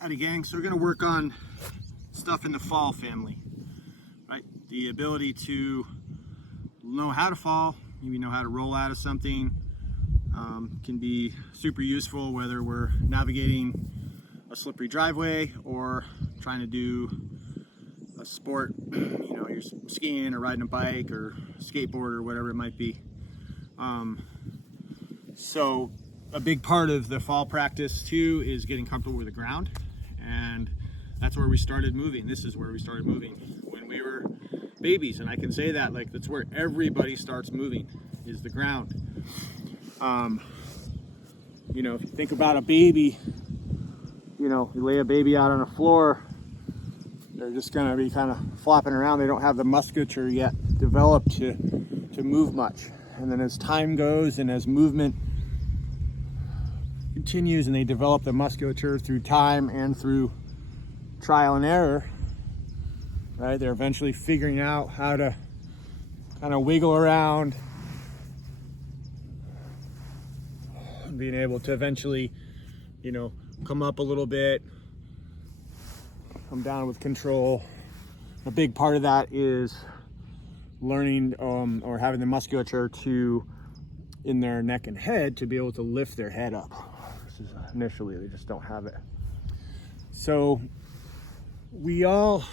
Howdy gang, so we're going to work on stuff in the fall family, right? The ability to know how to fall, maybe know how to roll out of something, can be super useful whether we're navigating a slippery driveway or trying to do a sport, you know, you're skiing or riding a bike or skateboard or whatever it might be. So a big part of the fall practice too is getting comfortable with the ground, and that's where we started moving. This is where we started moving when we were babies, and I can say that like that's where everybody starts moving, is the ground. You know, if you think about a baby, you know, you lay a baby out on the floor, they're just gonna be kind of flopping around. They don't have the musculature yet developed to move much. And then as time goes and as movement continues and they develop the musculature through time and through trial and error, right, they're eventually figuring out how to kind of wiggle around, being able to eventually, you know, come up a little bit, come down with control. A big part of that is learning or having the musculature to, in their neck and head, to be able to lift their head up. This is initially, they just don't have it. So we all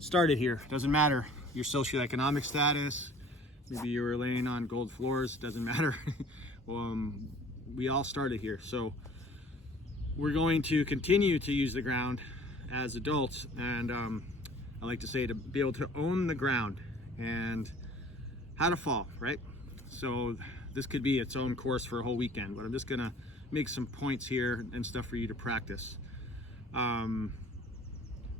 started here. Doesn't matter your socioeconomic status, maybe you were laying on gold floors, doesn't matter. We all started here. So we're going to continue to use the ground as adults, and I like to say to be able to own the ground and how to fall, right? So this could be its own course for a whole weekend, but I'm just gonna make some points here and stuff for you to practice.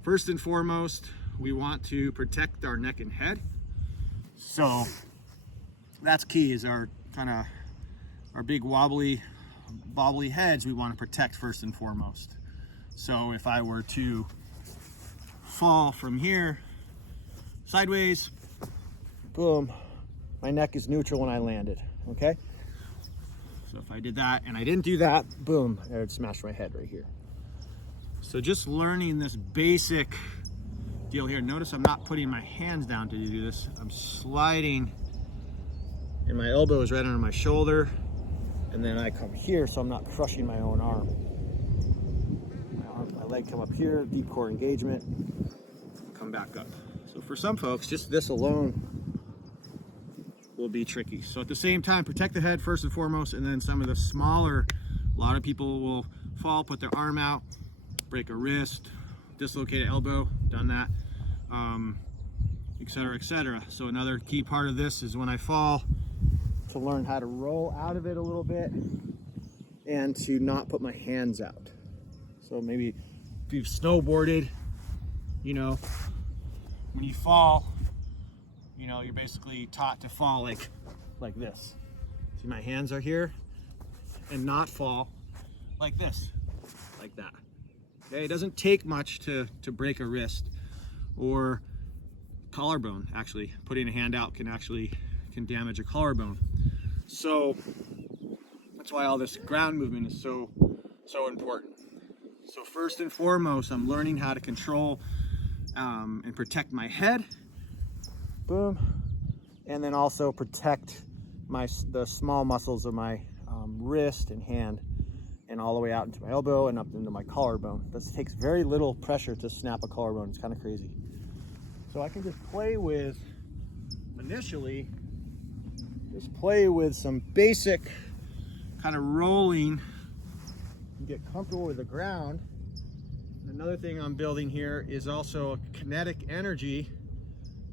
First and foremost, we want to protect our neck and head. So that's key, is our big wobbly heads we want to protect first and foremost. So if I were to fall from here sideways, boom, my neck is neutral when I landed, okay? So if I did that and I didn't do that, boom, I would smash my head right here. So just learning this basic deal here. Notice I'm not putting my hands down to do this. I'm sliding, and my elbow is right under my shoulder, and then I come here so I'm not crushing my own arm. My leg come up here, deep core engagement, come back up. So for some folks, just this alone will be tricky. So at the same time, protect the head first and foremost, and then some of the smaller, a lot of people will fall, put their arm out, break a wrist, dislocate an elbow, done that, etc., etc. So another key part of this is when I fall, to learn how to roll out of it a little bit and to not put my hands out. So maybe if you've snowboarded, you know, when you fall, you know, you're basically taught to fall like this. See, my hands are here, and not fall like this, like that. Okay, it doesn't take much to break a wrist or collarbone. Actually, putting a hand out can damage a collarbone. So that's why all this ground movement is so important. So first and foremost, I'm learning how to control and protect my head, boom, and then also protect the small muscles of my wrist and hand, and all the way out into my elbow and up into my collarbone. This takes very little pressure to snap a collarbone. It's kind of crazy. So I can just play with, initially, some basic kind of rolling and get comfortable with the ground. Another thing I'm building here is also a kinetic energy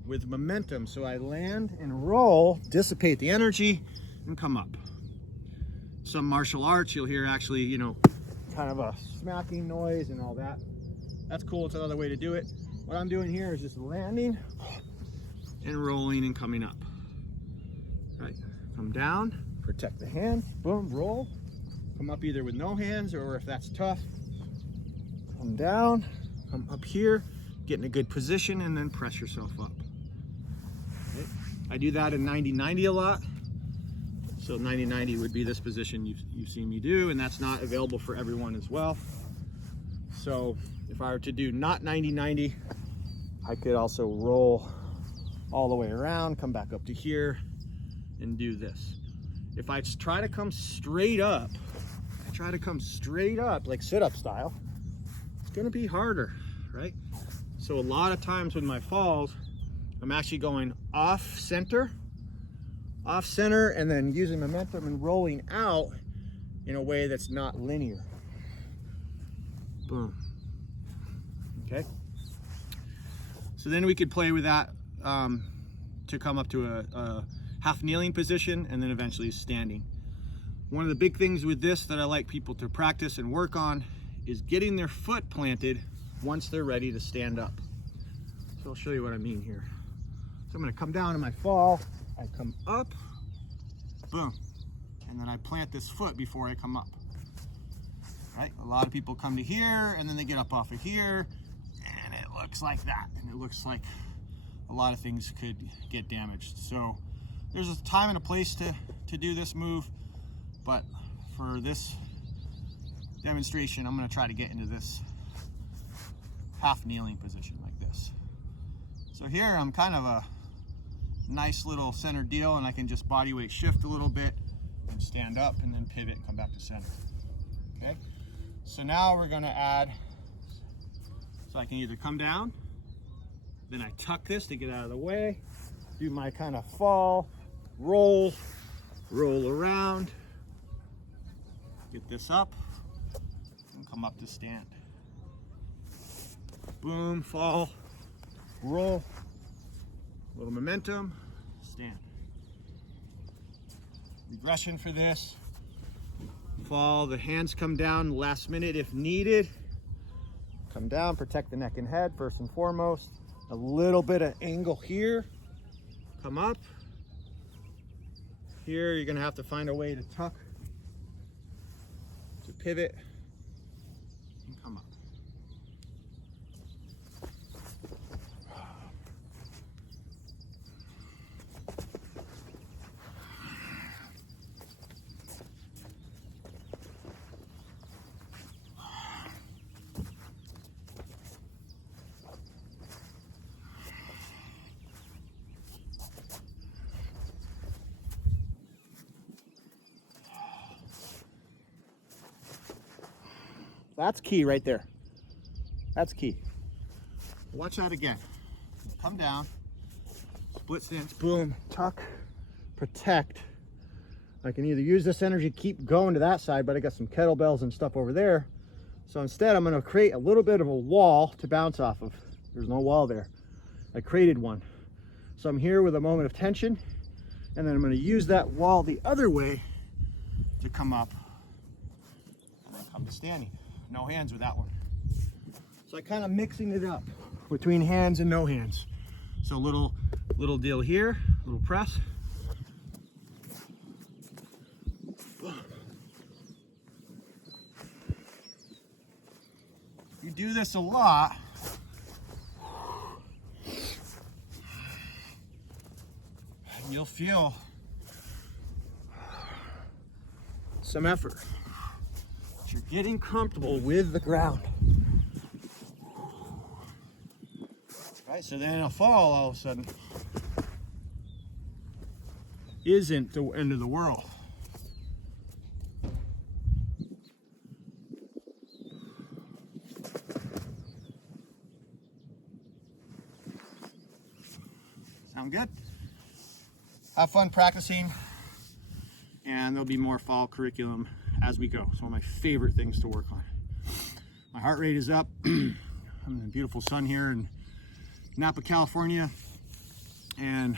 with momentum. So I land and roll, dissipate the energy, and come up. Some martial arts, you'll hear actually, you know, kind of a smacking noise and all that. That's cool, it's another way to do it. What I'm doing here is just landing and rolling and coming up. Right, come down, protect the hand, boom, roll. Come up either with no hands, or if that's tough, come down, come up here, get in a good position, and then press yourself up. Okay. I do that in 90-90 a lot. So 90-90 would be this position you've seen me do, and that's not available for everyone as well. So if I were to do not 90-90, I could also roll all the way around, come back up to here, and do this. If I try to come straight up, like sit-up style, it's gonna be harder, right? So a lot of times with my falls, I'm actually going off center, and then using momentum and rolling out in a way that's not linear. Boom. Okay. So then we could play with that to come up to a half kneeling position and then eventually standing. One of the big things with this that I like people to practice and work on is getting their foot planted once they're ready to stand up. So I'll show you what I mean here. So I'm going to come down in my fall, I come up, boom, and then I plant this foot before I come up. Right? A lot of people come to here and then they get up off of here and it looks like that, and it looks like a lot of things could get damaged. So there's a time and a place to do this move, but for this demonstration I'm going to try to get into this half kneeling position like this. So here I'm kind of a nice little center deal, and I can just body weight shift a little bit and stand up and then pivot and come back to center. Okay, so now we're going to add, so I can either come down, then I tuck this to get out of the way, do my kind of fall, roll around, get this up, and come up to stand. Boom, fall, roll, little momentum, stand. Regression for this. Fall, the hands come down last minute if needed. Come down, protect the neck and head first and foremost. A little bit of angle here. Come up. Here you're gonna have to find a way to tuck, to pivot, and come up. That's key right there. That's key. Watch that again. Come down, split stance, boom, tuck, protect. I can either use this energy, keep going to that side, but I got some kettlebells and stuff over there. So instead, I'm gonna create a little bit of a wall to bounce off of. There's no wall there. I created one. So I'm here with a moment of tension, and then I'm gonna use that wall the other way to come up and then come to standing. No hands with that one. So I kind of mixing it up between hands and no hands. So little deal here, little press. You do this a lot, you'll feel some effort. You're getting comfortable with the ground. Right, so then a fall all of a sudden isn't the end of the world. Sound good? Have fun practicing, and there'll be more fall curriculum as we go. It's one of my favorite things to work on. My heart rate is up. I'm in the beautiful sun here in Napa, California, and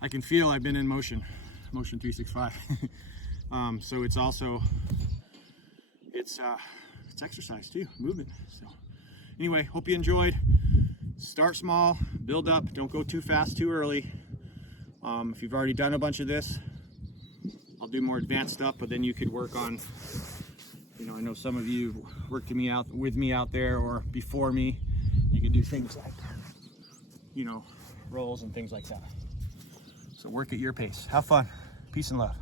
I can feel I've been in motion 365. So it's also, it's exercise too, movement. So anyway, hope you enjoyed. Start small, build up, don't go too fast too early. If you've already done a bunch of this, I'll do more advanced stuff, but then you could work on, you know, I know some of you worked with me out there or before me. You could do things like, you know, rolls and things like that. So work at your pace. Have fun. Peace and love.